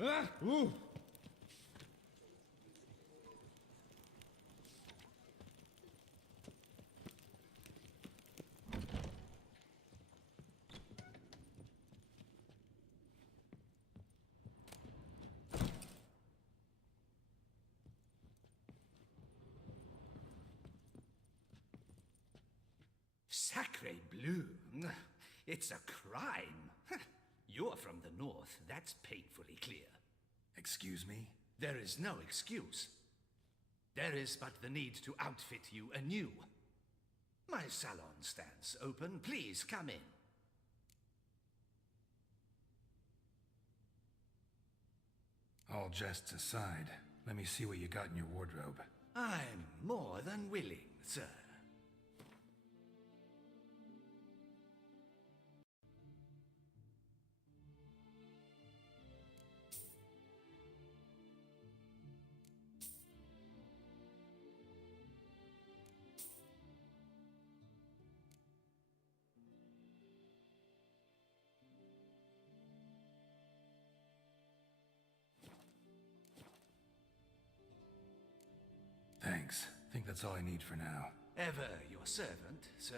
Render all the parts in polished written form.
Ah! Ooh! Sacre bleu! It's a crime! You're from the north, that's painfully clear. Excuse me? There is no excuse. There is but the need to outfit you anew. My salon stands open. Please come in. All jests aside, let me see what you got in your wardrobe. I'm more than willing, sir. Thanks. Think that's all I need for now. Ever your servant, sir.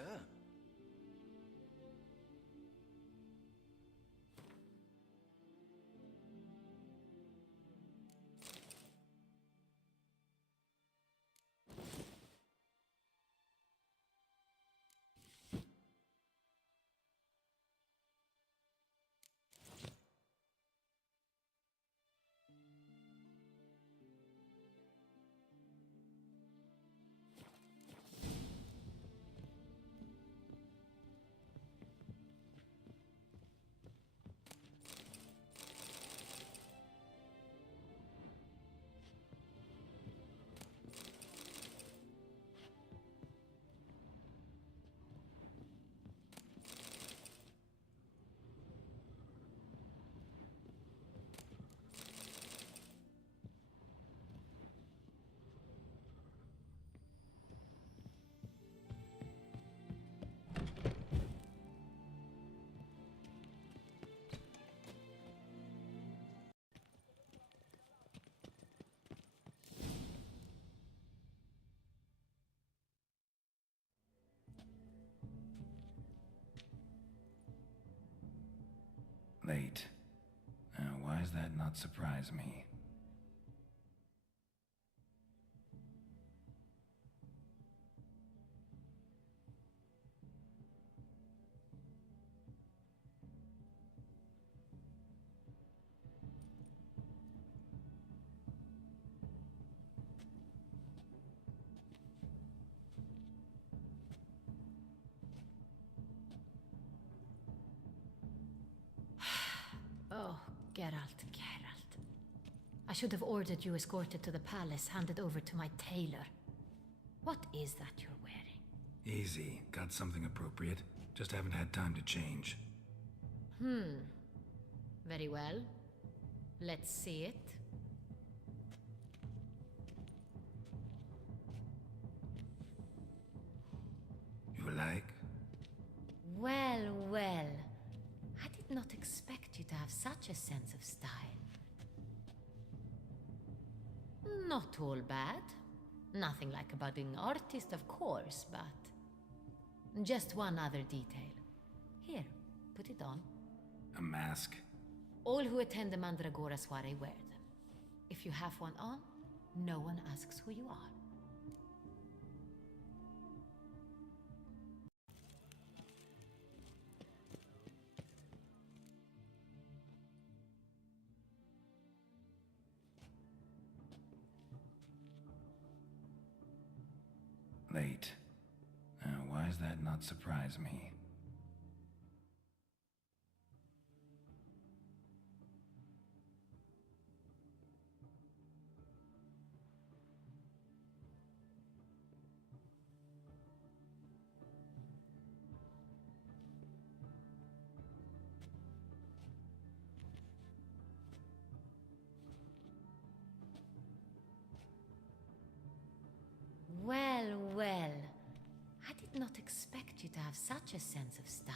Late. Why does that not surprise me? Oh, Geralt, Geralt. I should have ordered you escorted to the palace, handed over to my tailor. What is that you're wearing? Easy. Got something appropriate. Just haven't had time to change. Very well. Let's see it. You like? Well, well. I did not expect you to have such a sense of style. Not all bad. Nothing like a budding artist, of course, but... just one other detail. Here, put it on. A mask? All who attend the Mandragora soiree wear them. If you have one on, no one asks who you are. Late. Why does that not surprise me? Well, well. I did not expect you to have such a sense of style.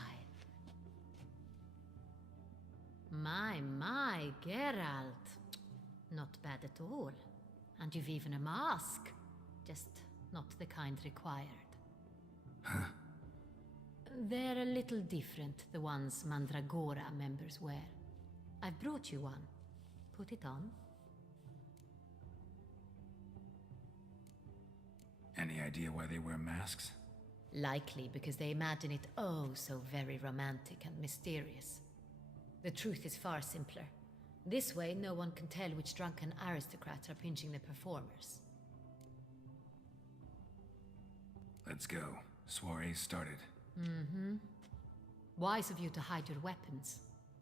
My, Geralt. Not bad at all. And you've even a mask. Just not the kind required. Huh? They're a little different, the ones Mandragora members wear. I've brought you one. Put it on. Any idea why they wear masks? Likely because they imagine it oh so very romantic and mysterious. The truth is far simpler. This way, no one can tell which drunken aristocrats are pinching the performers. Let's go. Soiree started. Mm-hmm. Wise of you to hide your weapons.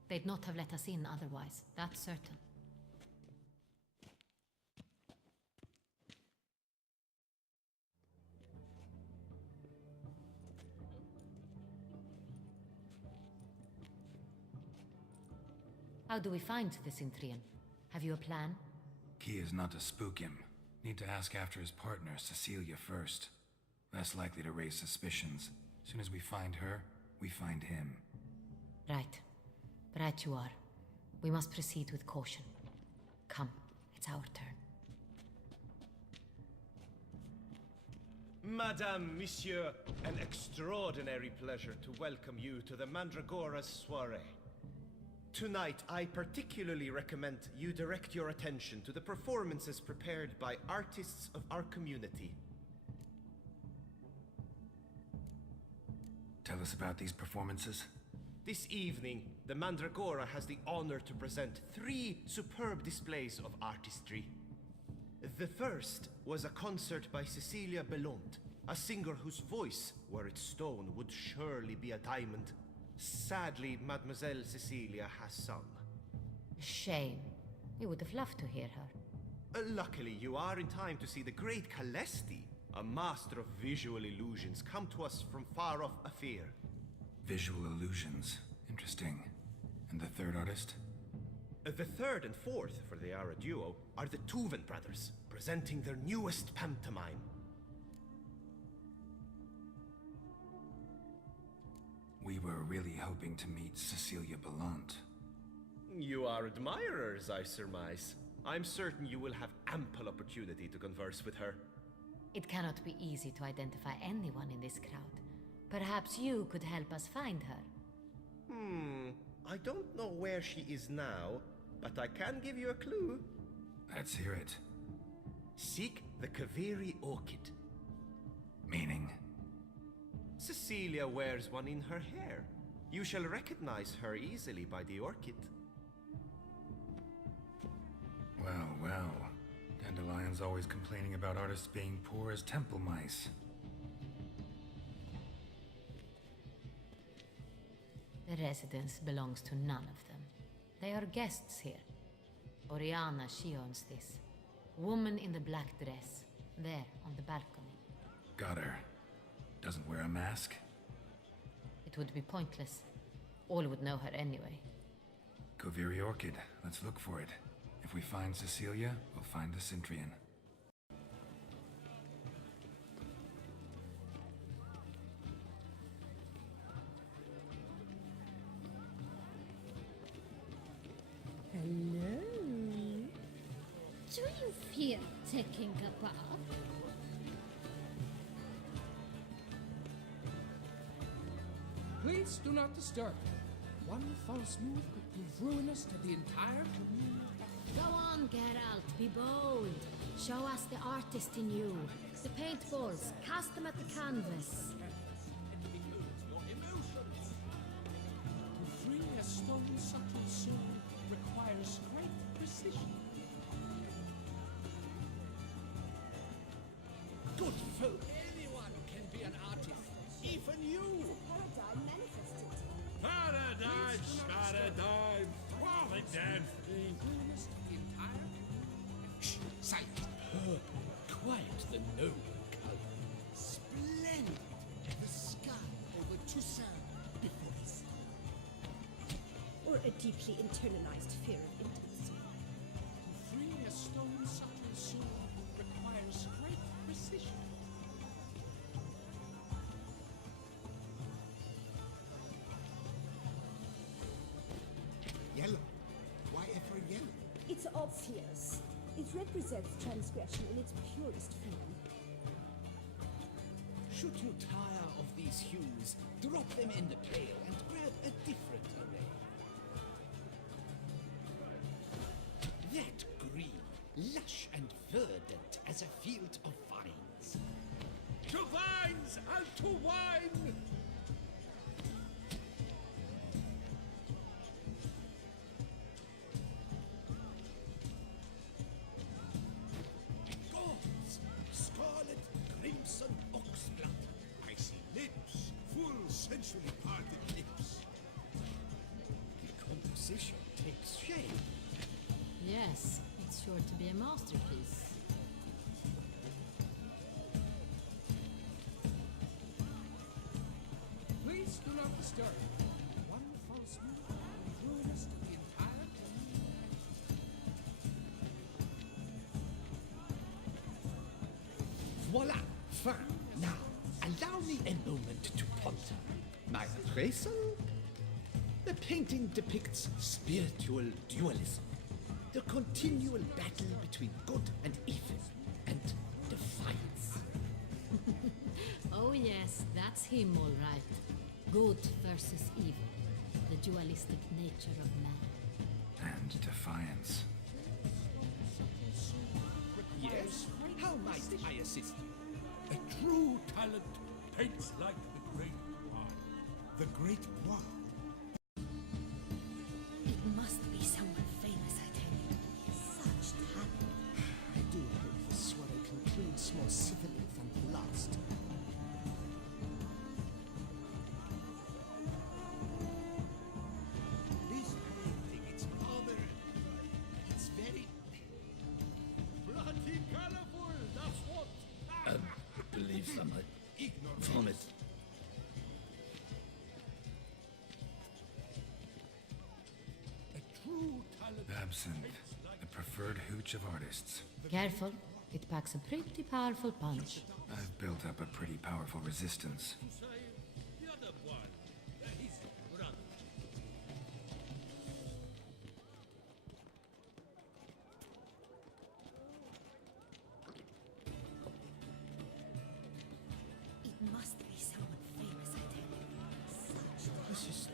They'd not have let us in otherwise, that's certain. How do we find the Cintrian? Have you a plan? Key is not to spook him. Need to ask after his partner, Cecilia, first. Less likely to raise suspicions. Soon as we find her, we find him. Right. Right you are. We must proceed with caution. Come, it's our turn. Madame, Monsieur, an extraordinary pleasure to welcome you to the Mandragora's soiree. Tonight, I particularly recommend you direct your attention to the performances prepared by artists of our community. Tell us about these performances. This evening, the Mandragora has the honor to present 3 superb displays of artistry. The first was a concert by Cecilia Belont, a singer whose voice, were it stone, would surely be a diamond. Sadly, Mademoiselle Cecilia has sung. Shame. We would have loved to hear her. Luckily, you are in time to see the great Calesti, a master of visual illusions, come to us from far off Afir. Visual illusions. Interesting. And the third artist? The third and fourth, for they are a duo, are the Tuven brothers, presenting their newest pantomime. We were really hoping to meet Cecilia Belont. You are admirers, I surmise. I'm certain you will have ample opportunity to converse with her. It cannot be easy to identify anyone in this crowd. Perhaps you could help us find her. I don't know where she is now, but I can give you a clue. Let's hear it. Seek the Kaviri orchid. Meaning? Cecilia wears one in her hair. You shall recognize her easily by the orchid. Well, well. Dandelion's always complaining about artists being poor as temple mice. The residence belongs to none of them. They are guests here. Oriana, she owns this. Woman in the black dress. There, on the balcony. Got her. Doesn't wear a mask? It would be pointless. All would know her anyway. Kaviri Orchid. Let's look for it. If we find Cecilia, we'll find the Cintrian. Hello. Do you feel taking a bath? Please do not disturb. One false move could prove ruinous to the entire community. Go on, Geralt, be bold. Show us the artist in you. The paintballs, cast them at the canvas. To free a stolen subtle soul requires great precision. Good folk, anyone can be an artist, even you. Paradigm manifested. Paradise, paradise, all the damn thing. Ruinous to the entire. Shh, silence. Quiet the noble color. Splendid! The sky over Toussaint before us. Or a deeply internalized fear of intimacy. To free a stolen subtle soul requires great precision. Yellow. Why ever yellow? obvious. It represents transgression in its purest form. Should you tire of these hues, drop them in the pail and grab a different array. That green, lush and verdant as a field of vines. To vines and to wine! Gods, scarlet, crimson, oxblood. I see lips, full, sensually parted lips. The composition takes shape. Yes, it's sure to be a masterpiece. Please do not disturb. One false move ruins the entire thing. Voila! Fine. Now, allow me a moment to ponder. My appraisal? The painting depicts spiritual dualism. The continual battle between good and evil, and defiance. Oh yes, that's him all right. Good versus evil. The dualistic nature of man. And defiance. Yes? How might I assist you? A true talent paints like the great one. The Great Bois. It must be someone famous, I tell you. Such talent. I do hope the swallow concludes more civilly than the last. This painting, it's modern. It's very bloody colorful, that's what. Believe some from it. A true talent. Absinthe, the preferred hooch of artists. Careful, it packs a pretty powerful punch. I've built up a pretty powerful resistance. The other one, his brother. It must be someone famous, I tell you. Such talent. This is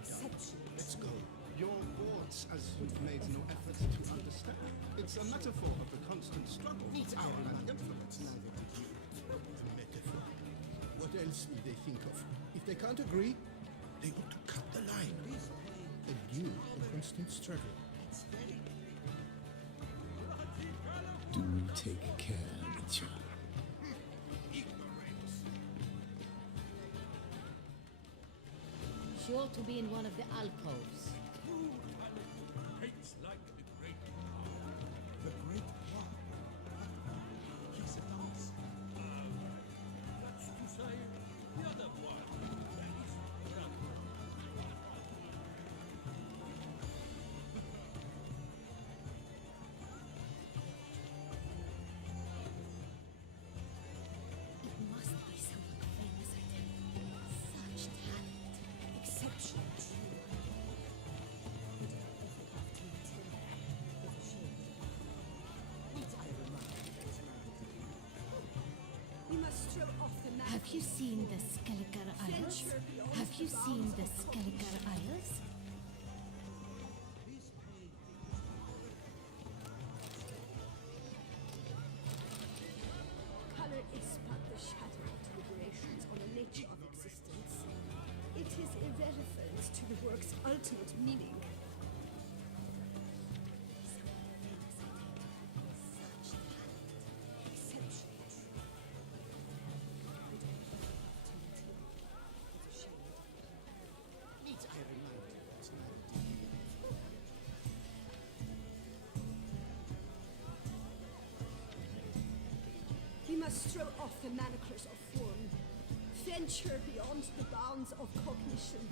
Exception. Let's go. Your words, as you've made no effort to understand. It's a metaphor of the constant struggle. Our implements. Neither did you. A metaphor. What else will they think of? If they can't agree, they ought to cut the line. And you, a constant struggle. Do take care, Mitchell. She ought to be in one of the alcoves. True talent paints like the great one. The Great Bois. He's a dancer. That's to say, the other one, his brother. It must be someone famous, I tell you. Such talent. Exception. Would I ever have to attend with a shame? Need I remind you? We must throw off the mask. Have you seen the Skelliger Isles? Have you seen the Skelliger Isles? Color is but the shadow of deliberations on the nature of existence. It is irrelevant to the work's ultimate meaning. Need I remind you that We must throw off the manacles of form, venture beyond the bounds of cognition.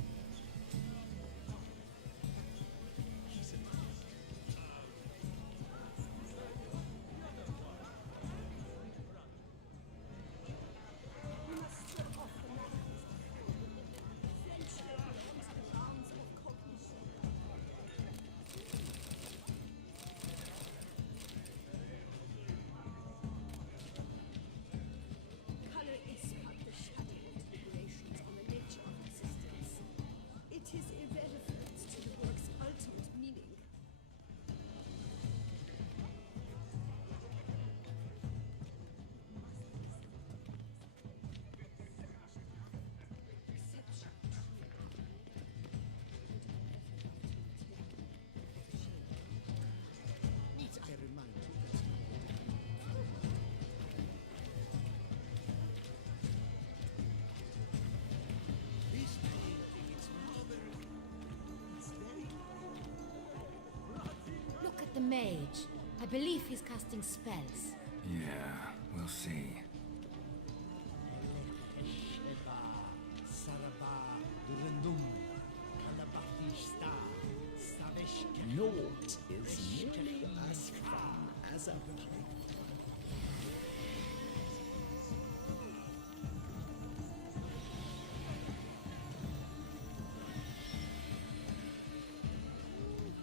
We must throw off the manacles of form, venture beyond the bounds of cognition. mage. I believe he's casting spells. Yeah, we'll see. Naught is nearly as fun as a pipe.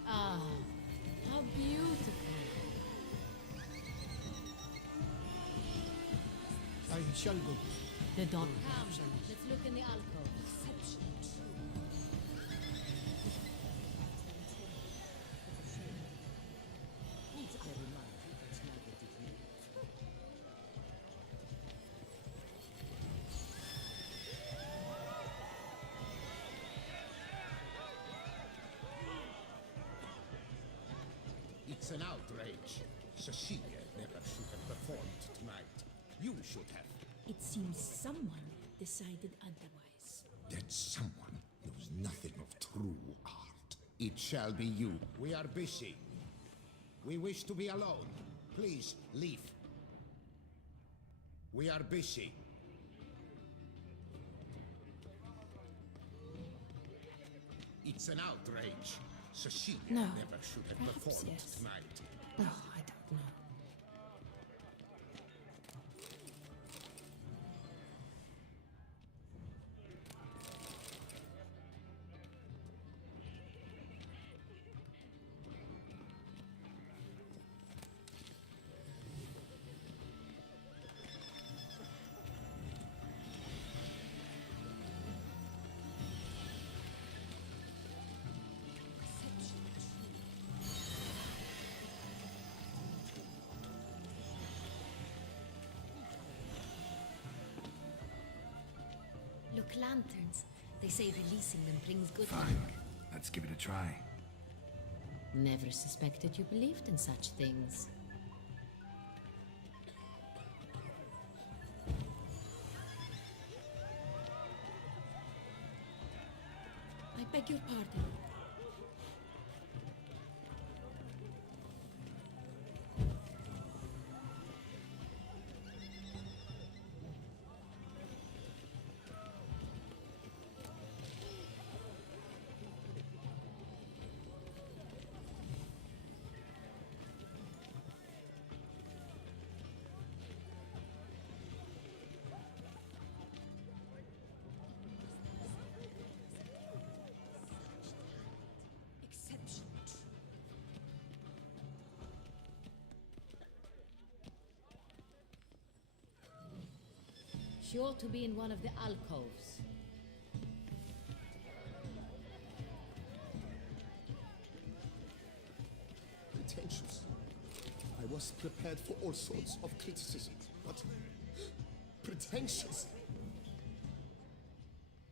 Ah, how beautiful. I shall go. The dawn. Come, let's look in the alcove. It's an outrage. Cecilia never should have performed tonight. You should have. It seems someone decided otherwise. That someone knows nothing of true art. It shall be you. We are busy. We wish to be alone. Please, leave. We are busy. It's an outrage. Cecilia No. never should have Perhaps performed yes. tonight. Oh, I don't know. Look, lanterns. They say releasing them brings good Fine. luck. Let's give it a try. Never suspected you believed in such things. I beg your pardon. Exception. She ought to be in one of the alcoves. Pretentious. I was prepared for all sorts of criticism, but pretentious.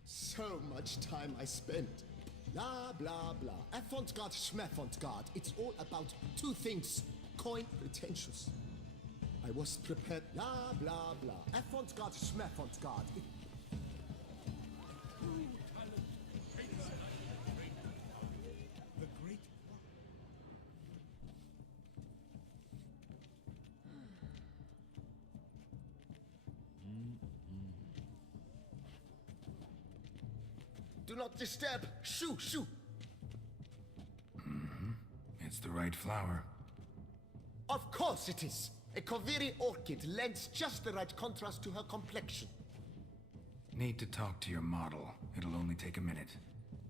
So much time I spent. Blah, blah, blah. Avant-garde, schmavant-garde. It's all about two things. Coin, pretentious. I was prepared. Blah, blah, blah. Avant-garde, schmavant-garde. The great Do not disturb. Shoo, shoo. It's the right flower. Of course it is. A Kaviri orchid lends just the right contrast to her complexion. Need to talk to your model. It'll only take a minute.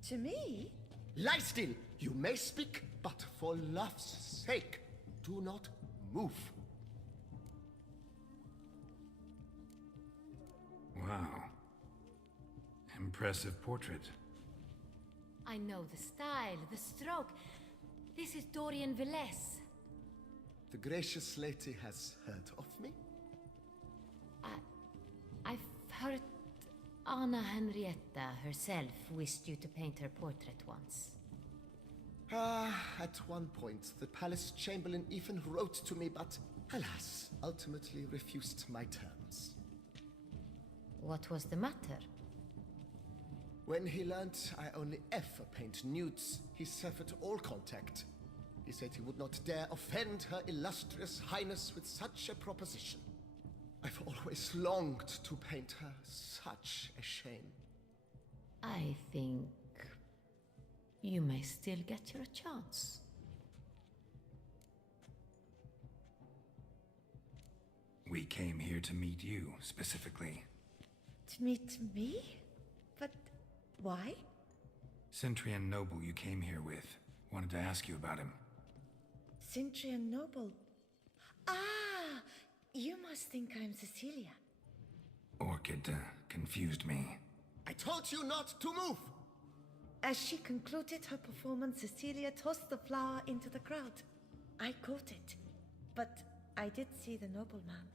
To me? Lie still. You may speak, but for love's sake, do not move. Wow. Impressive portrait. I know the style, the stroke. This is Dorian Velez. The gracious lady has heard of me? I've heard Anna Henrietta herself wished you to paint her portrait once. At one point, the palace chamberlain even wrote to me, but alas, ultimately refused my terms. What was the matter? When he learned I only ever paint nudes, he severed all contact. He said he would not dare offend Her Illustrious Highness with such a proposition. I've always longed to paint her. Such a shame. I think you may still get your chance. We came here to meet you, specifically. To meet me? But why? Cintrian noble you came here with. Wanted to ask you about him. Cintrian noble. Ah! You must think I'm Cecilia. Orchid confused me. I told you not to move! As she concluded her performance, Cecilia tossed the flower into the crowd. I caught it, but I did see the nobleman.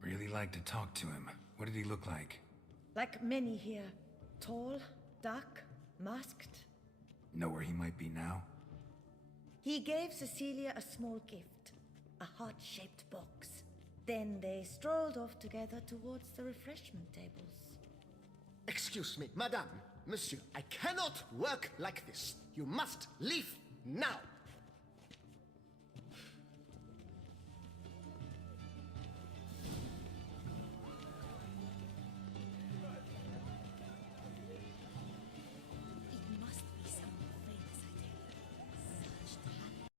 Really like to talk to him. What did he look like? Like many here. Tall, dark, masked. Know where he might be now? He gave Cecilia a small gift, a heart-shaped box. Then they strolled off together towards the refreshment tables. Excuse me, madame, monsieur, I cannot work like this. You must leave now. It must be someone famous, I tell you. Such talent.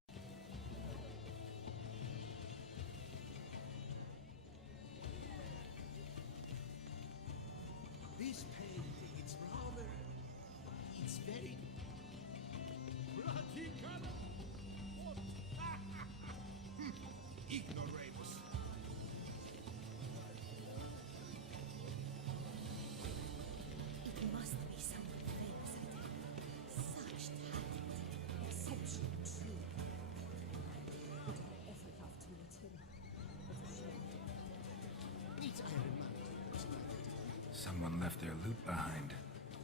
This painting, it's rather... It's very... Bloody color! What? Ignoramus. It must be someone famous, I tell you. Such talent. Exceptional, true. Would I ever love to meet him? What a shame. Need I remind you that neither did you? Someone left their loot behind.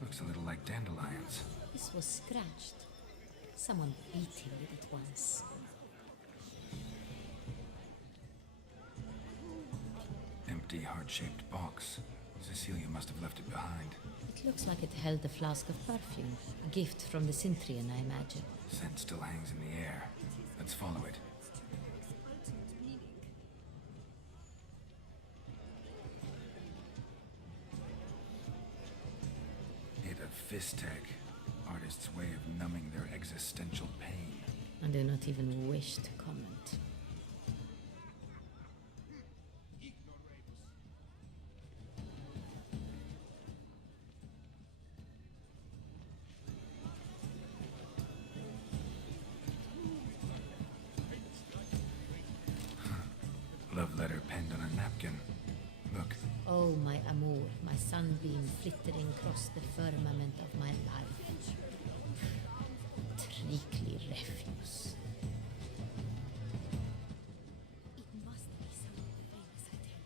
Looks a little like dandelions. This was scratched. Someone beat him with it once. Empty heart-shaped box. Cecilia must have left it behind. It looks like it held a flask of perfume. A gift from the Cintrian, I imagine. Scent still hangs in the air. Let's follow it. Ultimate meaning. Hit a fistech. Artist's way of numbing their existential pain. I do not even wish to comment. Love letter penned on a napkin. Look, Oh, my amour, my sunbeam flittering across the firmament of my life. Treacly refuse. It must be someone famous, I tell you.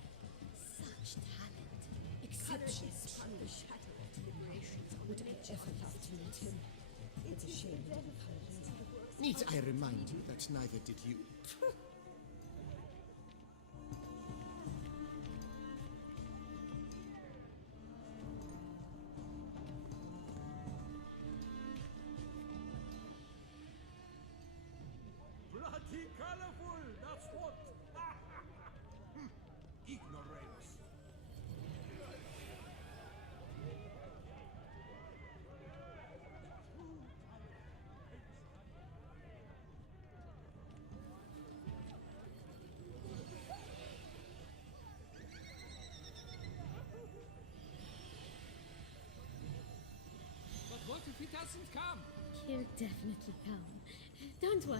Such talent. Exceptional, true. The shadow of deliberations on the nature of love to meet him. It's a shame that Need I remind you that neither did you? Bloody colorful, that's what! Ignoramus. But what if he doesn't come? He'll definitely come. Don't worry.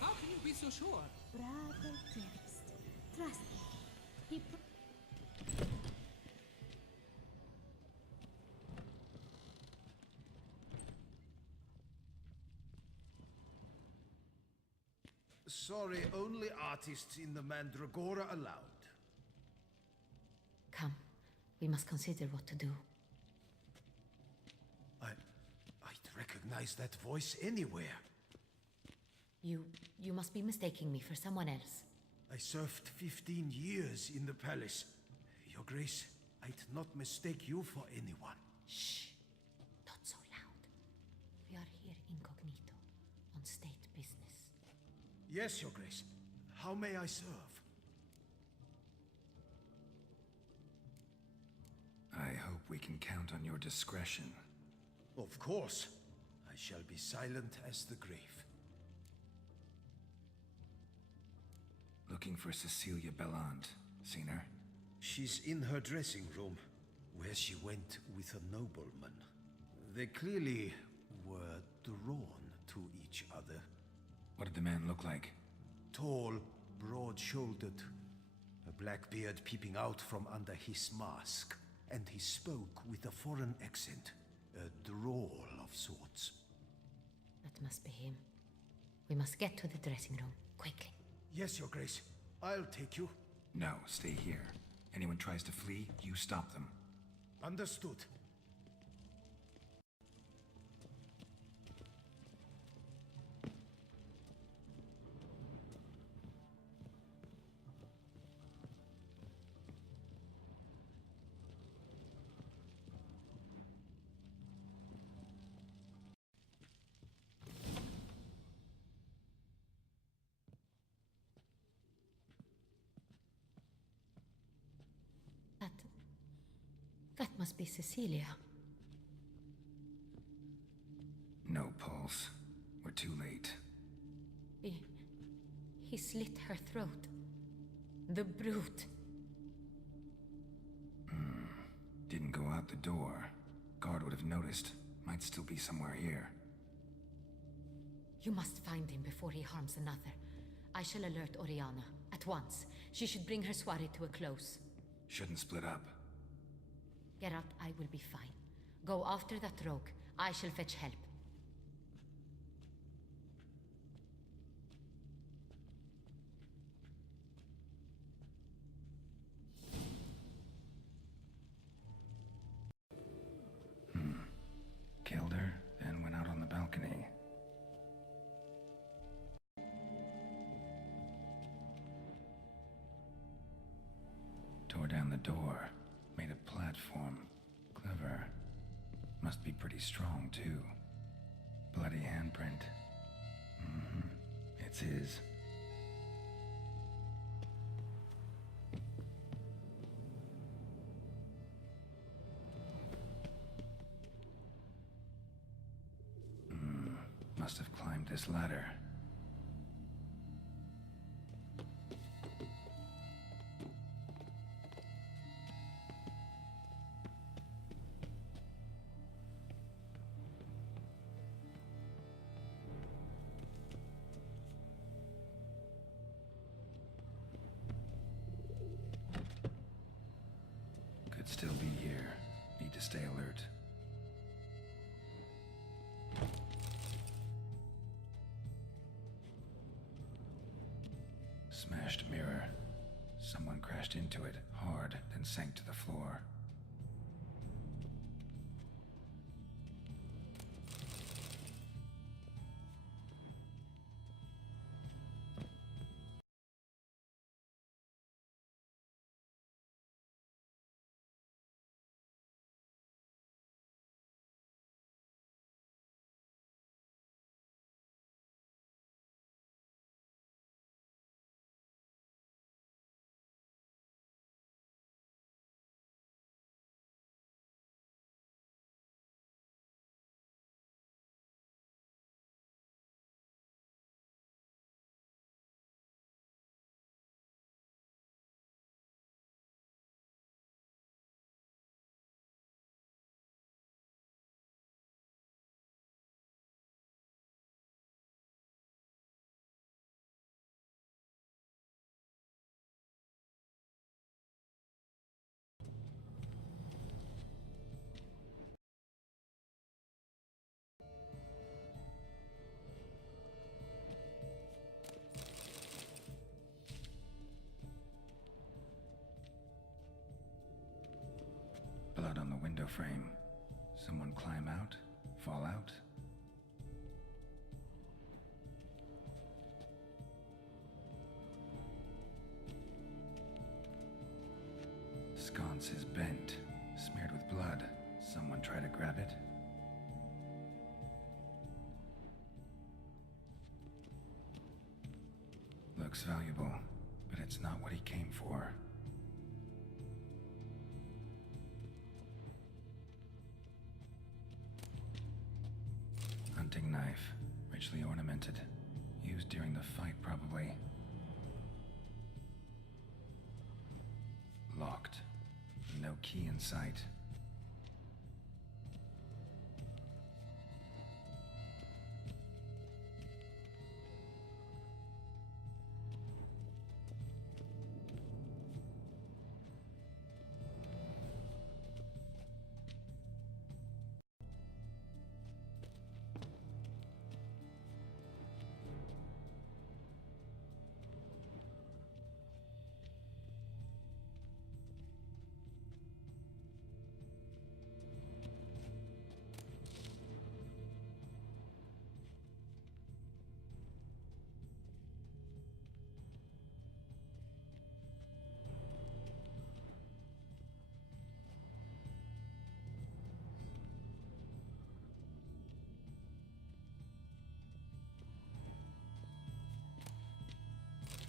How can you be so sure? Bravo, dearest. Trust me. He Sorry, only artists in the Mandragora allowed. Come, we must consider what to do. I'd recognize that voice anywhere. You must be mistaking me for someone else. I served 15 years in the palace. Your Grace, I'd not mistake you for anyone. Shh! Not so loud. We are here incognito, on state business. Yes, Your Grace. How may I serve? I hope we can count on your discretion. Of course. I shall be silent as the grave. Looking for Cecilia Bellant. Seen her? She's in her dressing room, where she went with a nobleman. They clearly were drawn to each other. What did the man look like? Tall, broad-shouldered, a black beard peeping out from under his mask, and he spoke with a foreign accent, a drawl of sorts. That must be him. We must get to the dressing room, quickly. Yes, Your Grace. I'll take you. No, stay here. Anyone tries to flee, you stop them. Understood. That must be Cecilia. No pulse. We're too late. He slit her throat. The brute. Didn't go out the door. Guard would have noticed. Might still be somewhere here. You must find him before he harms another. I shall alert Oriana at once. She should bring her soirée to a close. Shouldn't split up. Geralt, I will be fine. Go after that rogue. I shall fetch help. Killed her, then went out on the balcony. Tore down the door. Made a platform. Clever. Must be pretty strong, too. Bloody handprint. It's his. Must have climbed this ladder. Could still be here. Need to stay alert. Smashed mirror. Someone crashed into it hard, then sank to the floor. Blood on the window frame. Someone climb out? Fall out? Sconce is bent, smeared with blood. Someone try to grab it? Looks valuable, but it's not what he came for. Hunting knife, richly ornamented. Used during the fight, probably. Locked. No key in sight.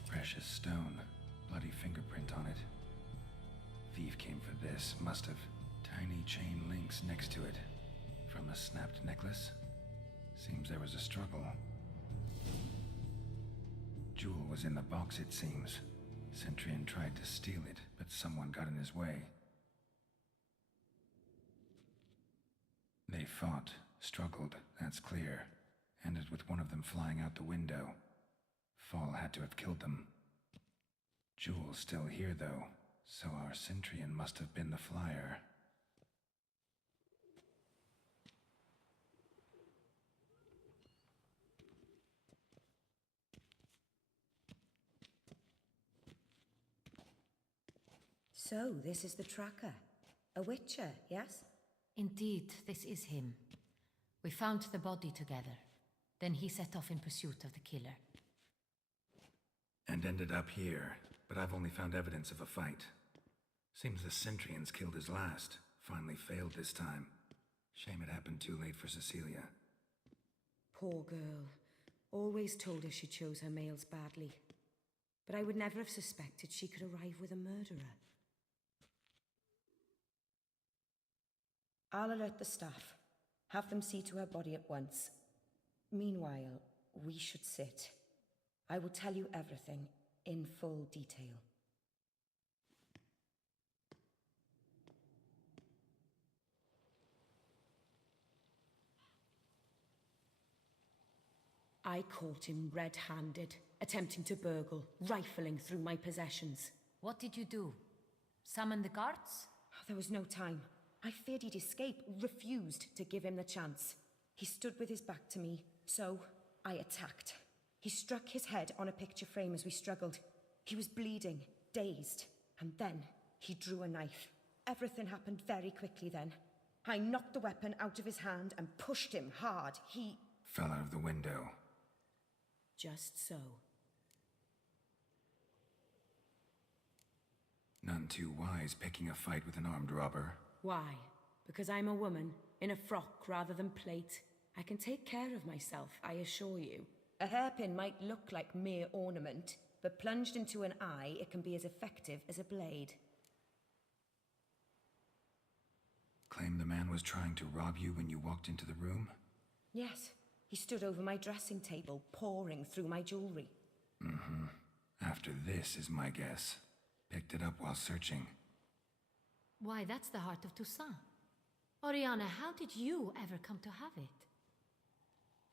Precious stone. Bloody fingerprint on it. Thief came for this, must have. Tiny chain links next to it. From a snapped necklace? Seems there was a struggle. Jewel was in the box, it seems. Centurion tried to steal it, but someone got in his way. They fought, struggled, that's clear. Ended with one of them flying out the window. Fall had to have killed them. Jewel's still here, though, so our Cintrian must have been the flyer. So, this is the tracker. A witcher, yes? Indeed, this is him. We found the body together. Then he set off in pursuit of the killer. And ended up here, but I've only found evidence of a fight. Seems the Cintrians killed his last. Finally failed this time. Shame it happened too late for Cecilia. Poor girl. Always told her she chose her males badly. But I would never have suspected she could arrive with a murderer. I'll alert the staff. Have them see to her body at once. Meanwhile, we should sit. I will tell you everything in full detail. I caught him red-handed, attempting to burgle, rifling through my possessions. What did you do? Summon the guards? There was no time. I feared he'd escape, refused to give him the chance. He stood with his back to me, so I attacked. He struck his head on a picture frame as we struggled. He was bleeding, dazed, and then he drew a knife. Everything happened very quickly then. I knocked the weapon out of his hand and pushed him hard. He fell out of the window. Just so. None too wise picking a fight with an armed robber. Why? Because I'm a woman, in a frock rather than plate. I can take care of myself, I assure you. A hairpin might look like mere ornament, but plunged into an eye, it can be as effective as a blade. Claim the man was trying to rob you when you walked into the room? Yes. He stood over my dressing table, pouring through my jewelry. Mm-hmm. After this is my guess. Picked it up while searching. Why, that's the heart of Toussaint. Oriana, how did you ever come to have it?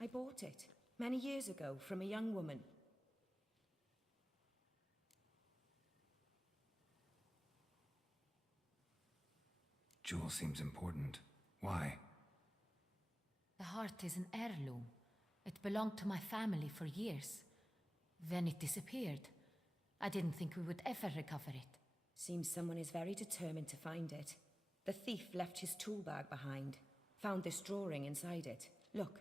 I bought it, many years ago, from a young woman. Jewel seems important. Why? The heart is an heirloom. It belonged to my family for years. Then it disappeared. I didn't think we would ever recover it. Seems someone is very determined to find it. The thief left his tool bag behind. Found this drawing inside it. Look.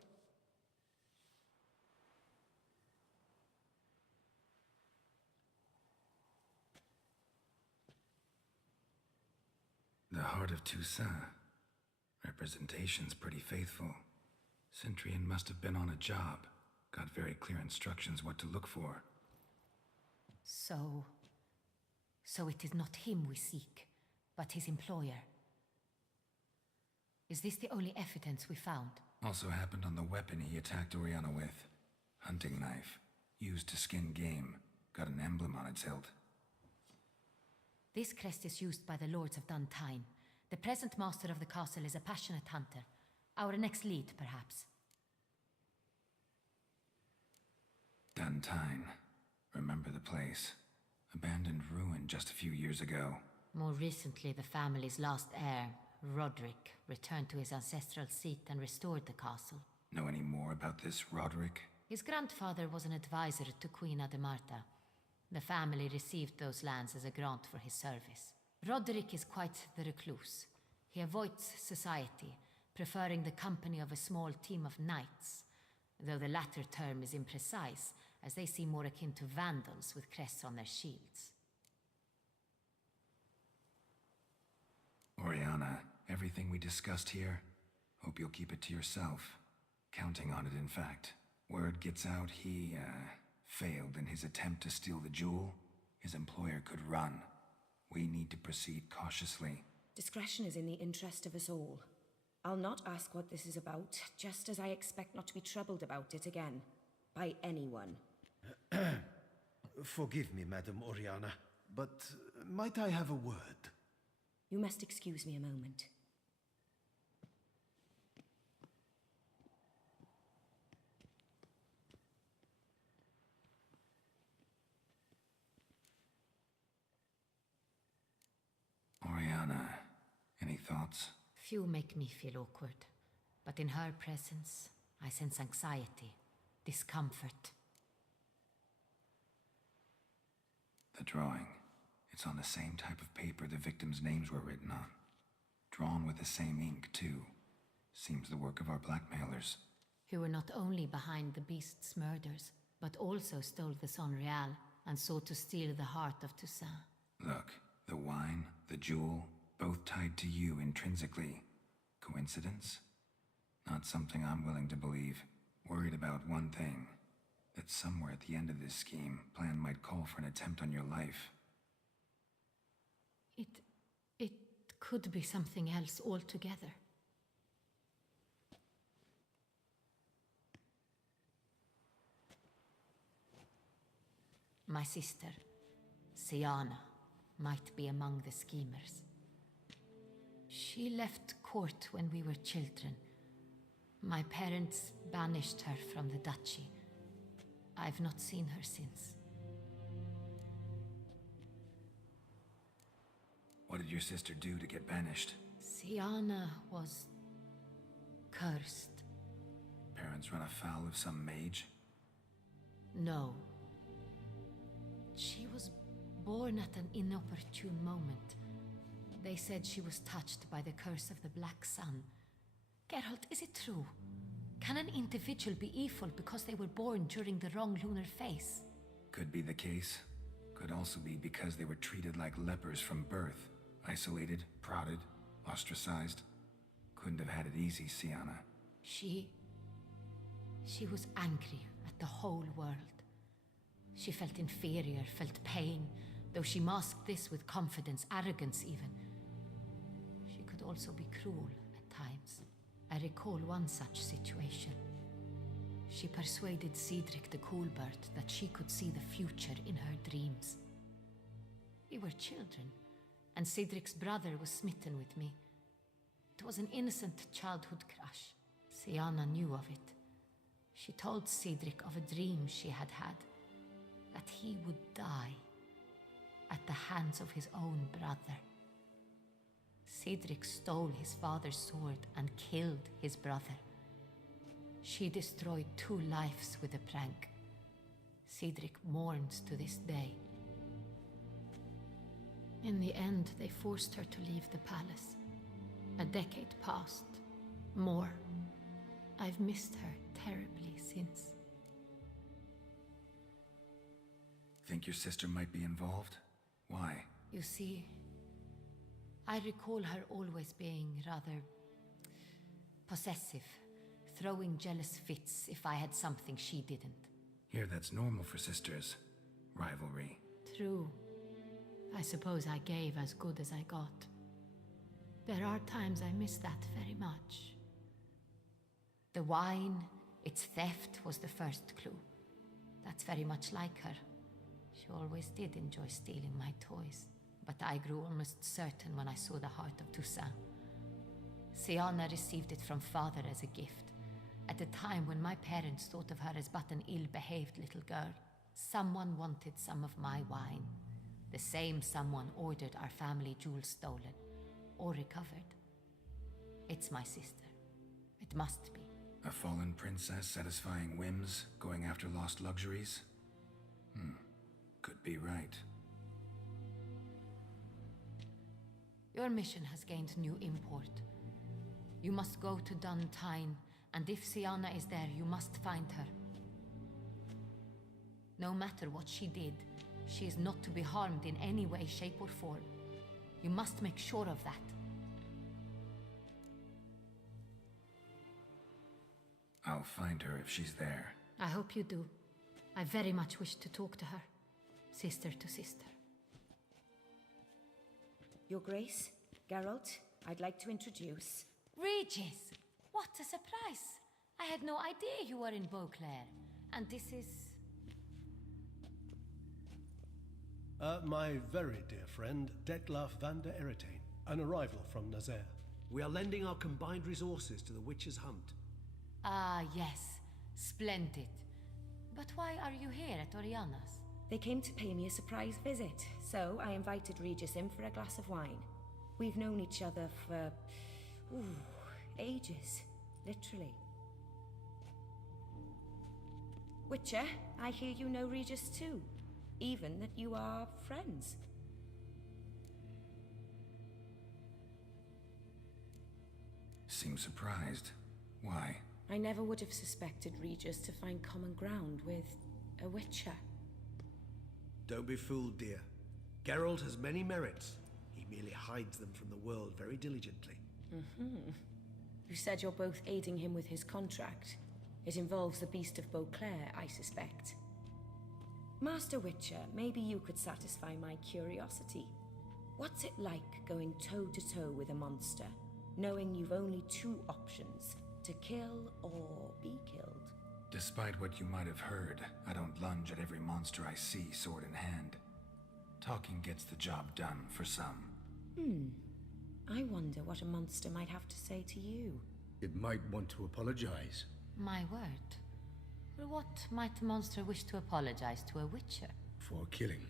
The heart of Toussaint. Representation's pretty faithful. Cintrian must have been on a job. Got very clear instructions what to look for. So it is not him we seek, but his employer. Is this the only evidence we found? Also happened on the weapon he attacked Oriana with. Hunting knife. Used to skin game. Got an emblem on its hilt. This crest is used by the Lords of Duntine. The present master of the castle is a passionate hunter. Our next lead, perhaps. Duntine. Remember the place. Abandoned ruin just a few years ago. More recently, the family's last heir, Roderick, returned to his ancestral seat and restored the castle. Know any more about this Roderick? His grandfather was an advisor to Queen Ademarta. The family received those lands as a grant for his service. Roderick is quite the recluse. He avoids society, preferring the company of a small team of knights, though the latter term is imprecise, as they seem more akin to vandals with crests on their shields. Oriana, everything we discussed here, hope you'll keep it to yourself. Counting on it, in fact. Word gets out he, failed in his attempt to steal the jewel. His employer could run. We need to proceed cautiously. Discretion is in the interest of us all. I'll not ask what this is about, just as I expect not to be troubled about it again. By anyone. Forgive me, Madam Oriana, but might I have a word? You must excuse me a moment. Oriana, any thoughts? Few make me feel awkward, but in her presence, I sense anxiety, discomfort. The drawing. It's on the same type of paper the victims' names were written on. Drawn with the same ink, too. Seems the work of our blackmailers. Who were not only behind the beast's murders, but also stole the Son Real and sought to steal the heart of Toussaint. Look, the wine, the jewel, both tied to you intrinsically. Coincidence? Not something I'm willing to believe. Worried about one thing. That somewhere at the end of this scheme, plan might call for an attempt on your life. It could be something else altogether. My sister, Siana, might be among the schemers. She left court when we were children. My parents banished her from the duchy. I've not seen her since. What did your sister do to get banished? Siana was cursed. Parents run afoul of some mage? No. She was born at an inopportune moment. They said she was touched by the curse of the Black Sun. Geralt, is it true? Can an individual be evil because they were born during the wrong lunar phase? Could be the case. Could also be because they were treated like lepers from birth. Isolated, prodded, ostracized. Couldn't have had it easy, Siana. She was angry at the whole world. She felt inferior, felt pain, though she masked this with confidence, arrogance even. She could also be cruel at times. I recall one such situation. She persuaded Cedric the Coolbird that she could see the future in her dreams. We were children, and Cedric's brother was smitten with me. It was an innocent childhood crush. Siana knew of it. She told Cedric of a dream she had had, that he would die at the hands of his own brother. Cedric stole his father's sword and killed his brother. She destroyed 2 lives with a prank. Cedric mourns to this day. In the end, they forced her to leave the palace. A decade passed. More. I've missed her terribly since. Think your sister might be involved? Why? You see, I recall her always being rather possessive, throwing jealous fits if I had something she didn't. Here, that's normal for sisters. Rivalry. True. I suppose I gave as good as I got. There are times I miss that very much. The wine, its theft, was the first clue. That's very much like her. She always did enjoy stealing my toys, but I grew almost certain when I saw the heart of Toussaint. Siana received it from father as a gift, at a time when my parents thought of her as but an ill-behaved little girl. Someone wanted some of my wine. The same someone ordered our family jewels stolen, or recovered. It's my sister. It must be. A fallen princess satisfying whims, going after lost luxuries? Could be right. Your mission has gained new import. You must go to Duntine, and if Siana is there, you must find her. No matter what she did, she is not to be harmed in any way, shape, or form. You must make sure of that. I'll find her if she's there. I hope you do. I very much wish to talk to her. Sister to sister. Your Grace, Geralt, I'd like to introduce... Regis! What a surprise! I had no idea you were in Beauclair. And this is... My very dear friend, Detlaf van der Eretain, an arrival from Nazaire. We are lending our combined resources to the Witch's Hunt. Ah, yes. Splendid. But why are you here at Oriana's? They came to pay me a surprise visit, so I invited Regis in for a glass of wine. We've known each other for... ages. Literally. Witcher, I hear you know Regis too. Even that you are friends. Seem surprised. Why? I never would have suspected Regis to find common ground with a Witcher. Don't be fooled, dear. Geralt has many merits. He merely hides them from the world very diligently. You said you're both aiding him with his contract. It involves the Beast of Beauclair, I suspect. Master Witcher, maybe you could satisfy my curiosity. What's it like going toe-to-toe with a monster, knowing you've only two options, to kill or be killed? Despite what you might have heard, I don't lunge at every monster I see sword in hand. Talking gets the job done for some. I wonder what a monster might have to say to you. It might want to apologize. My word. Well, what might a monster wish to apologize to a Witcher? For killing.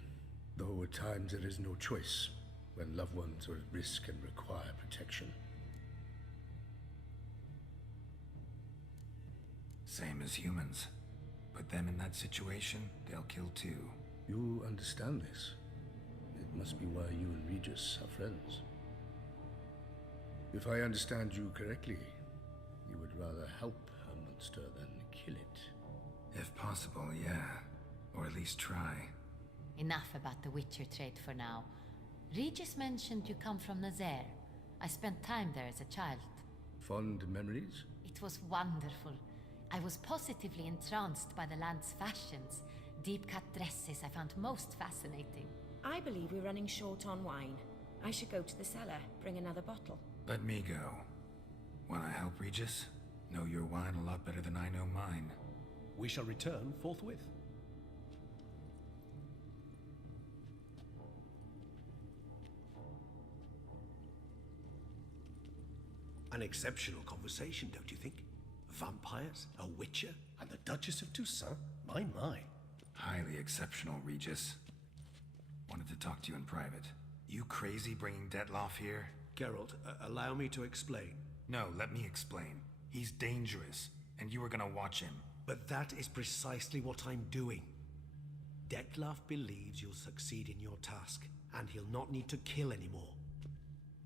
Though at times there is no choice, when loved ones are at risk and require protection. Same as humans. Put them in that situation, they'll kill too. You understand this. It must be why you and Regis are friends. If I understand you correctly, you would rather help a monster than kill it. If possible, yeah. Or at least try. Enough about the Witcher trade for now. Regis mentioned you come from Nazaire. I spent time there as a child. Fond memories? It was wonderful. I was positively entranced by the land's fashions. Deep-cut dresses I found most fascinating. I believe we're running short on wine. I should go to the cellar, bring another bottle. Let me go. Wanna help, Regis? Know your wine a lot better than I know mine. We shall return forthwith. An exceptional conversation, don't you think? Vampires, a witcher, And the Duchess of Toussaint? My. Highly exceptional, Regis. Wanted to talk to you in private. You crazy bringing Detlaf here? Geralt, allow me to explain. No, let me explain. He's dangerous, and you were gonna watch him. But that is precisely what I'm doing. Detlaf believes you'll succeed in your task, and he'll not need to kill anymore.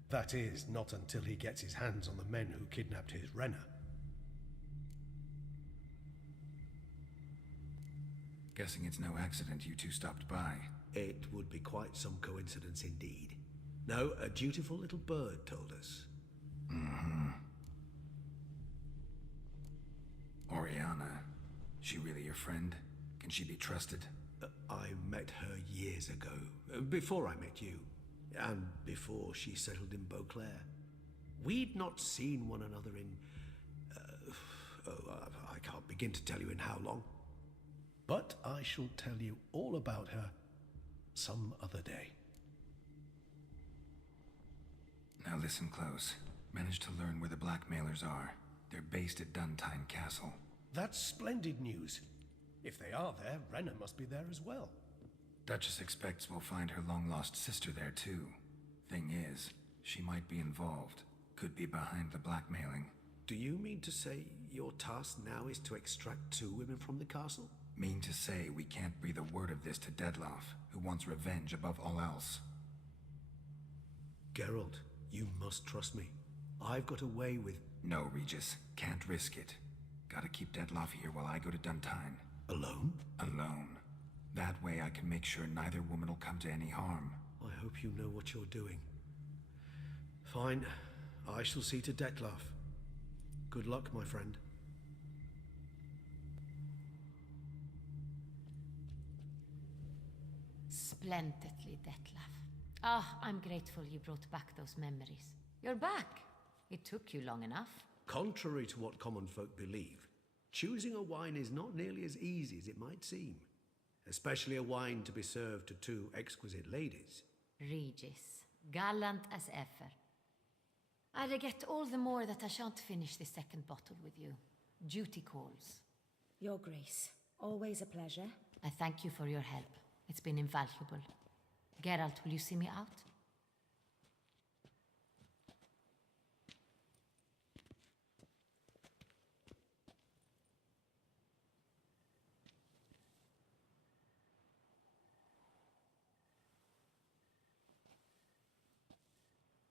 That is, not until he gets his hands on the men who kidnapped his Renner. Guessing it's no accident you two stopped by. It would be quite some coincidence indeed. No, a dutiful little bird told us. Oriana. She really your friend? Can she be trusted? I met her years years ago, before I met you, and before she settled in Beauclair. We'd not seen one another in... I can't begin to tell you in how long. But I shall tell you all about her some other day. Now listen close. Managed to learn where the blackmailers are. They're based at Duntine Castle. That's splendid news. If they are there, Renna must be there as well. Duchess expects we'll find her long-lost sister there too. Thing is, she might be involved. Could be behind the blackmailing. Do you mean to say your task now is to extract 2 women from the castle? Mean to say we can't breathe a word of this to Dettlaff, who wants revenge above all else. Geralt, you must trust me. I've got a way with... No, Regis. Can't risk it. Gotta keep Dettlaff here while I go to Duntine. Alone? Alone. That way I can make sure neither woman will come to any harm. I hope you know what you're doing. Fine. I shall see to Dettlaff. Good luck, my friend. Splendidly, Dettlaff. Ah, I'm grateful you brought back those memories. You're back. It took you long enough. Contrary to what common folk believe, choosing a wine is not nearly as easy as it might seem. Especially a wine to be served to 2 exquisite ladies. Regis, gallant as ever. I regret all the more that I shan't finish the second bottle with you. Duty calls. Your Grace, always a pleasure. I thank you for your help. It's been invaluable. Geralt, will you see me out?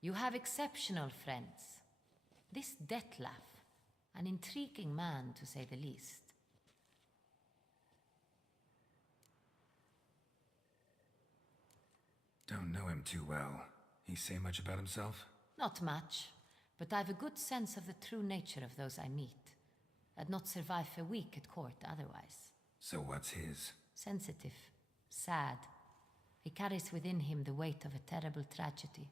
You have exceptional friends. This Dettlaff, an intriguing man to say the least. Don't know him too well. He say much about himself? Not much, but I've a good sense of the true nature of those I meet. I'd not survive a week at court otherwise. So what's his? Sensitive, sad. He carries within him the weight of a terrible tragedy.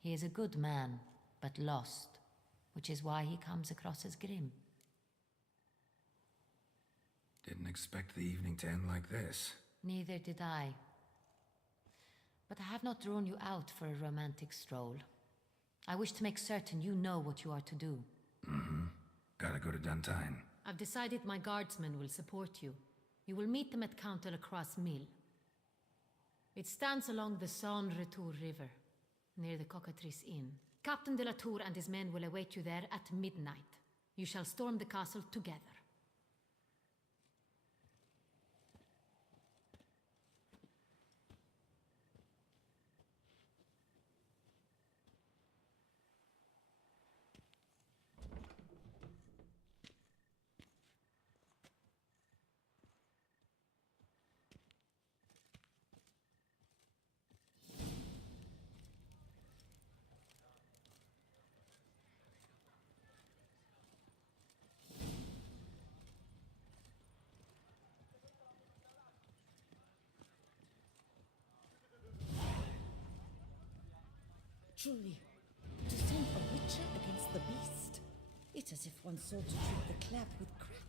He is a good man, but lost, which is why he comes across as grim. Didn't expect the evening to end like this. Neither did I. But I have not drawn you out for a romantic stroll. I wish to make certain you know what you are to do. Mm-hmm. Gotta go to Duntine. I've decided my guardsmen will support you. You will meet them at Count de la Croix's mill. It stands along the Saône Retour River, near the Cockatrice Inn. Captain de la Tour and his men will await you there at midnight. You shall storm the castle together. Truly, to send a witcher against the beast. It's as if one sought to treat the clap with crack.